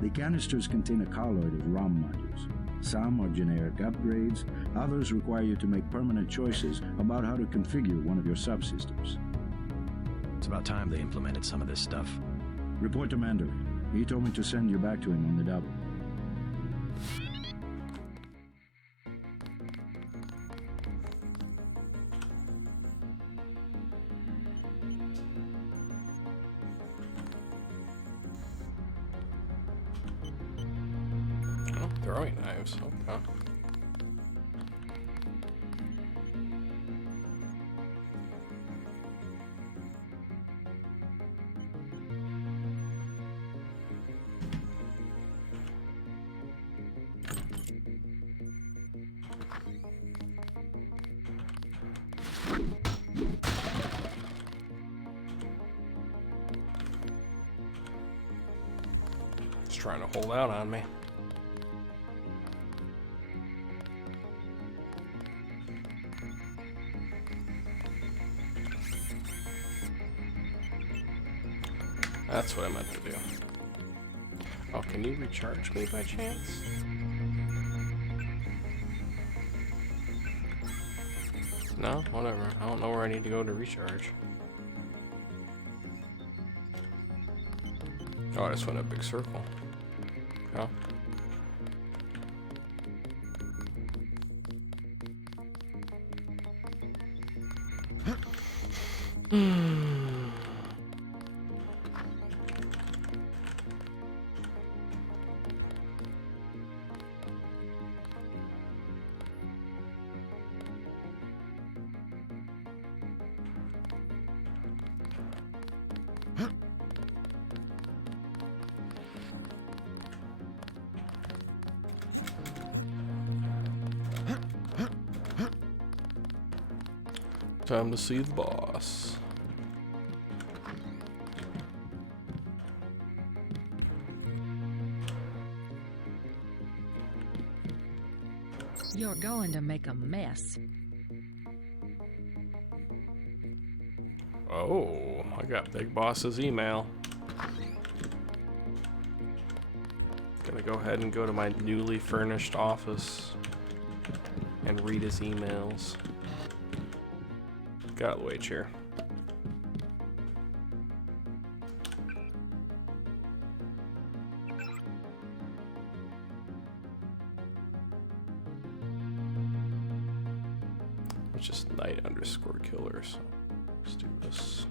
The canisters contain a colloid of ROM modules. Some are generic upgrades, others require you to make permanent choices about how to configure one of your subsystems. It's about time they implemented some of this stuff. Report to Manderley. He told me to send you back to him on the double. Oh, throwing knives. Okay. Just trying to hold out on me. That's what I meant to do. Oh, can you recharge me by chance? No? Whatever. I don't know where I need to go to recharge. Oh, I just went a big circle. Okay. Time to see the boss. You're going to make a mess. Oh, I got Big Boss's email. Gonna go ahead and go to my newly furnished office and read his emails. Get out of the way, chair. It's just Knight_killer, so let's do this.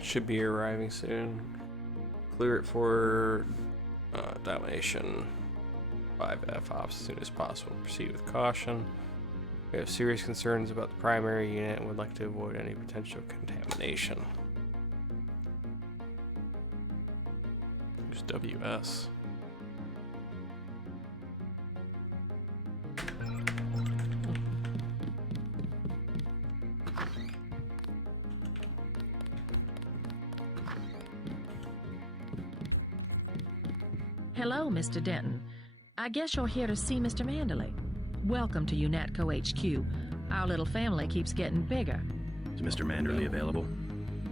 Should be arriving soon. Clear it for domination. 5F ops as soon as possible. Proceed with caution. We have serious concerns about the primary unit and would like to avoid any potential contamination. Who's WS? Hello, Mr. Denton. I guess you're here to see Mr. Manderley. Welcome to UNATCO HQ. Our little family keeps getting bigger. Is Mr. Manderley available?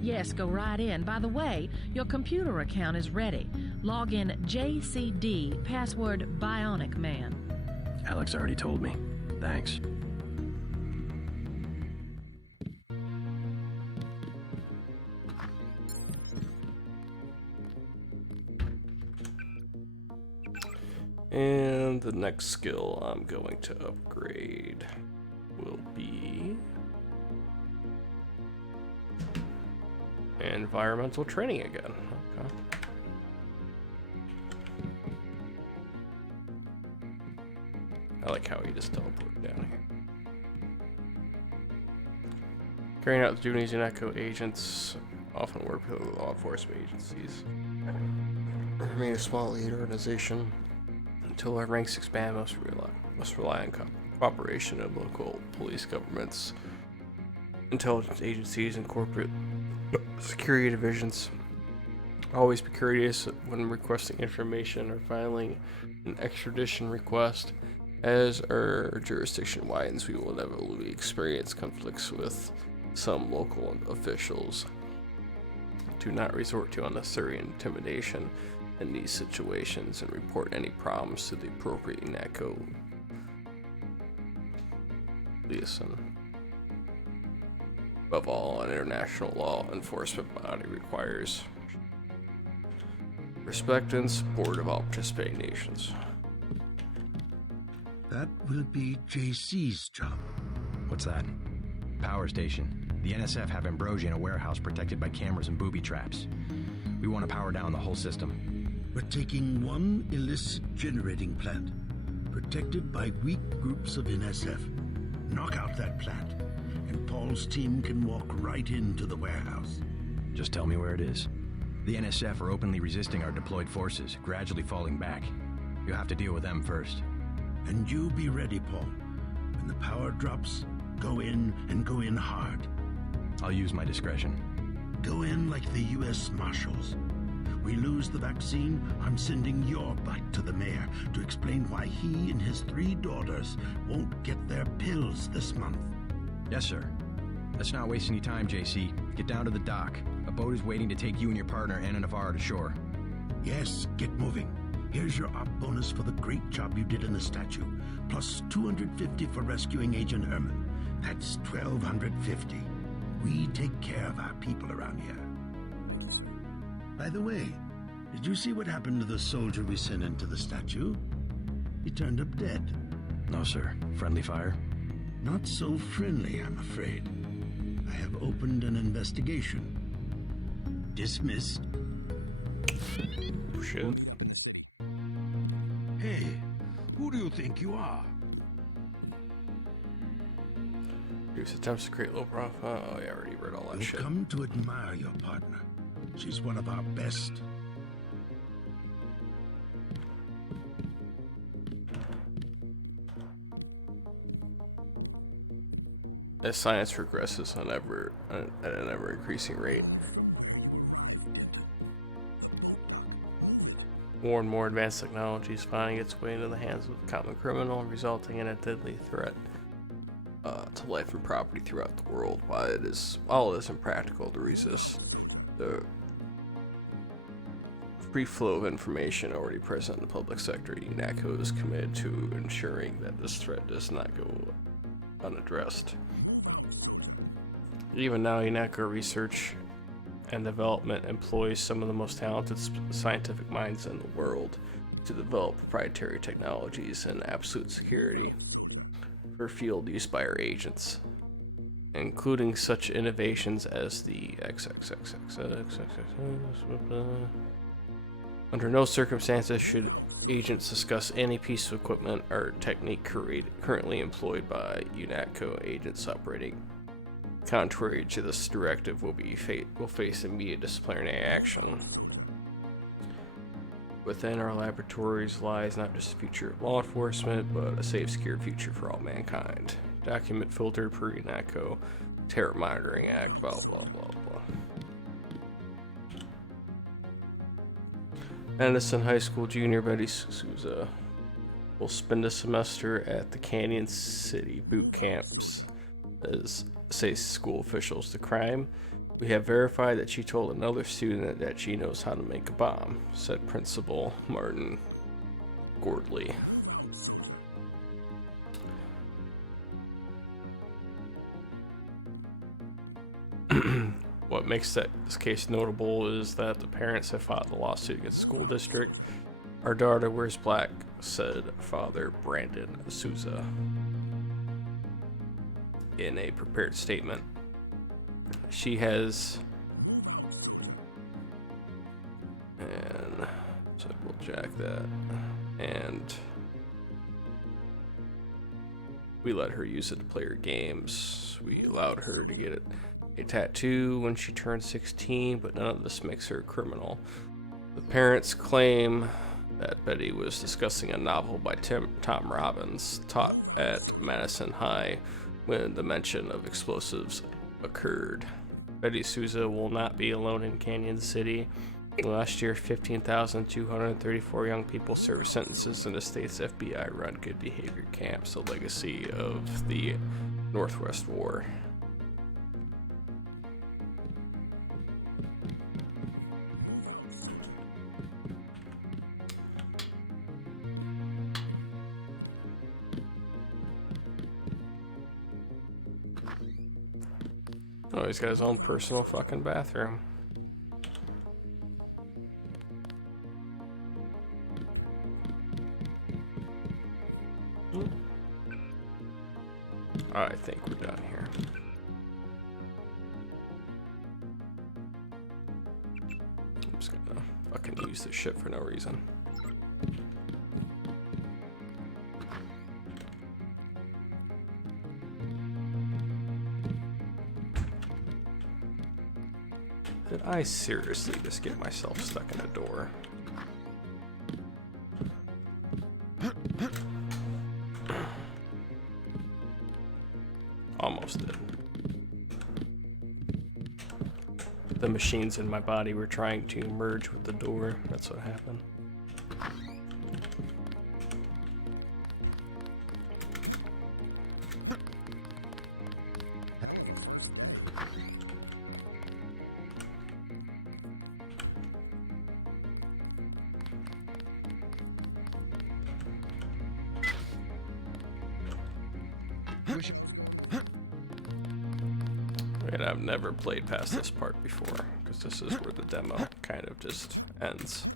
Yes, go right in. By the way, your computer account is ready. Log in JCD, password Bionic Man. Alex already told me. Thanks. And the next skill I'm going to upgrade will be environmental training again. Okay. I like how he just teleported down here. Carrying out the duties UNATCO agents often work with law enforcement agencies. Remain a small lead organization. Until our ranks expand, must rely on cooperation of local police governments, intelligence agencies, and corporate security divisions. Always be courteous when requesting information or filing an extradition request. As our jurisdiction widens, we will inevitably experience conflicts with some local officials. Do not resort to unnecessary intimidation in these situations and report any problems to the appropriate UNATCO liaison. Above all, an international law enforcement body requires respect and support of all participating nations. That will be JC's job. What's that? Power station. The NSF have Ambrosia in a warehouse protected by cameras and booby traps. We want to power down the whole system. We're taking one illicit generating plant, protected by weak groups of NSF. Knock out that plant, and Paul's team can walk right into the warehouse. Just tell me where it is. The NSF are openly resisting our deployed forces, gradually falling back. You'll have to deal with them first. And you be ready, Paul. When the power drops, go in and go in hard. I'll use my discretion. Go in like the U.S. Marshals. We lose the vaccine, I'm sending your butt to the mayor to explain why he and his 3 daughters won't get their pills this month. Yes, sir. Let's not waste any time, JC. Get down to the dock. A boat is waiting to take you and your partner, Anna Navarro, to shore. Yes, get moving. Here's your op bonus for the great job you did in the statue, plus 250 for rescuing Agent Herman. That's 1,250. We take care of our people around here. By the way, did you see what happened to the soldier we sent into the statue? He turned up dead. No, sir. Friendly fire? Not so friendly, I'm afraid. I have opened an investigation. Dismissed. Oh, shit. Hey, who do you think you are? Deus attempts to create low profile. Oh, yeah, I already read all that We've shit. come to admire your partner. She's one of our best. As science progresses at an ever increasing rate, more and more advanced technology is finding its way into the hands of the common criminal, resulting in a deadly threat to life and property throughout the world. While it is impractical to resist the free flow of information already present in the public sector, UNATCO is committed to ensuring that this threat does not go unaddressed. Even now, UNATCO research and development employs some of the most talented scientific minds in the world to develop proprietary technologies and absolute security for field use by our agents, including such innovations as the Under no circumstances should agents discuss any piece of equipment or technique currently employed by UNATCO. Agents operating contrary to this directive will face immediate disciplinary action. Within our laboratories lies not just the future of law enforcement, but a safe, secure future for all mankind. Document filtered per UNATCO Terror Monitoring Act, blah blah blah blah. Madison High School junior Betty Souza will spend a semester at the Canyon City boot camps as say school officials. The crime: we have verified that she told another student that she knows how to make a bomb, said Principal Martin Gordley. What makes this case notable is that the parents have filed a lawsuit against the school district. Our daughter wears black, said Father Brandon Souza in a prepared statement. She has, and so we'll jack that, and we let her use it to play her games. We allowed her to get a tattoo when she turned 16, but none of this makes her a criminal. The parents claim that Betty was discussing a novel by Tom Robbins, taught at Madison High, when the mention of explosives occurred. Betty Souza will not be alone in Canyon City. Last year, 15,234 young people served sentences in the state's FBI-run Good Behavior Camps, the legacy of the Northwest War. Oh, he's got his own personal fucking bathroom. I think we're done here. I'm just gonna fucking use this shit for no reason. Did I seriously just get myself stuck in a door? Almost did. The machines in my body were trying to merge with the door. That's what happened. And I've never played past this part before, because this is where the demo kind of just ends.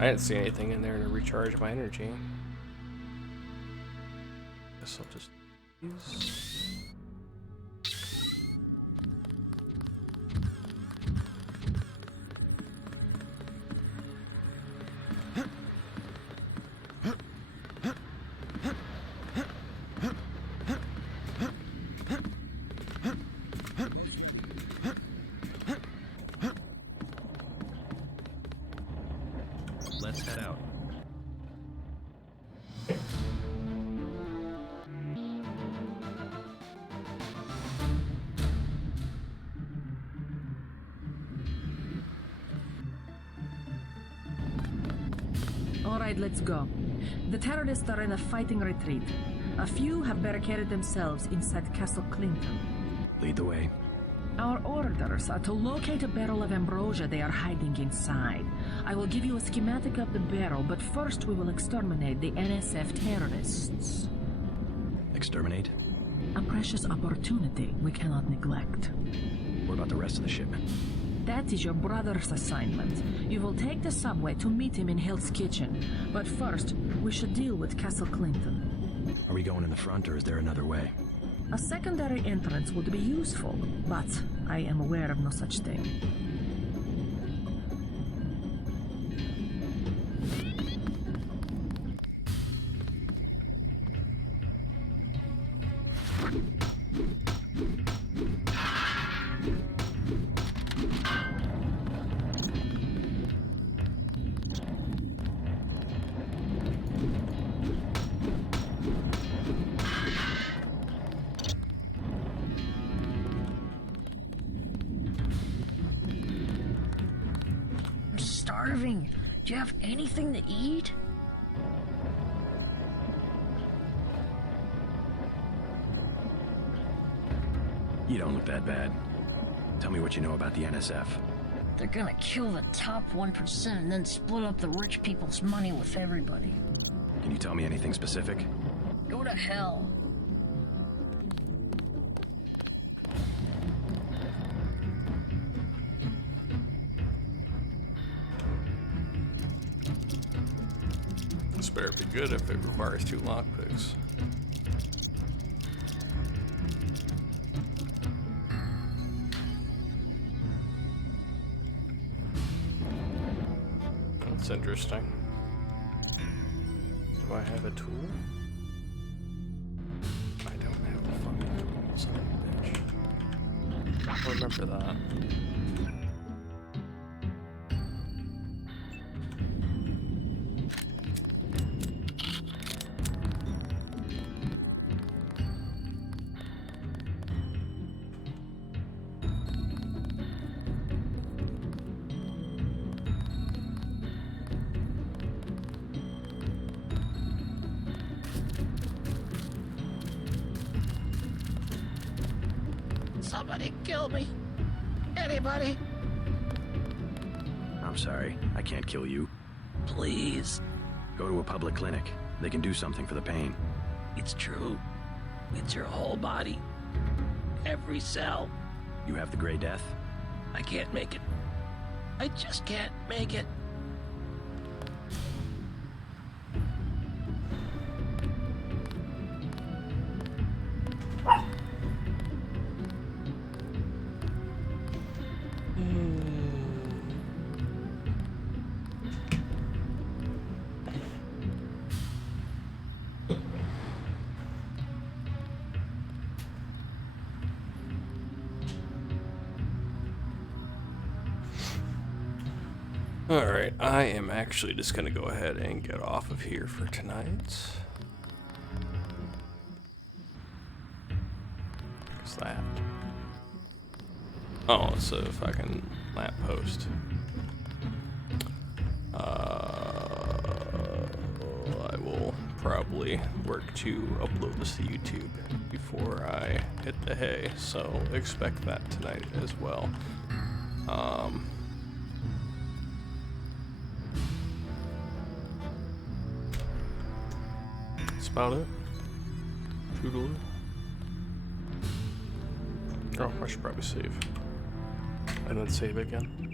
I didn't see anything in there to recharge my energy. Guess I'll just use. Let's head out. All right, let's go. The terrorists are in a fighting retreat. A few have barricaded themselves inside Castle Clinton. Lead the way. Our orders are to locate a barrel of ambrosia they are hiding inside. I will give you a schematic of the barrel, but first we will exterminate the NSF terrorists. Exterminate? A precious opportunity we cannot neglect. What about the rest of the shipment? That is your brother's assignment. You will take the subway to meet him in Hell's Kitchen. But first, we should deal with Castle Clinton. Are we going in the front, or is there another way? A secondary entrance would be useful, but I am aware of no such thing. Starving. Do you have anything to eat? You don't look that bad. Tell me what you know about the NSF. They're gonna kill the top 1% and then split up the rich people's money with everybody. Can you tell me anything specific? Go to hell. This better be good if it requires 2 lockpicks. That's interesting. Do I have a tool? I don't have a fucking tool, son of a bitch. I'll remember that. Somebody kill me. Anybody? I'm sorry, I can't kill you. Please. Go to a public clinic. They can do something for the pain. It's true. It's your whole body. Every cell. You have the Gray Death? I can't make it. I just can't make it. Alright, I am actually just gonna go ahead and get off of here for tonight. What's that? Oh, it's a fucking lamppost. I will probably work to upload this to YouTube before I hit the hay, so expect that tonight as well. That's about it. Toodaloo. Oh, I should probably save. And then save again.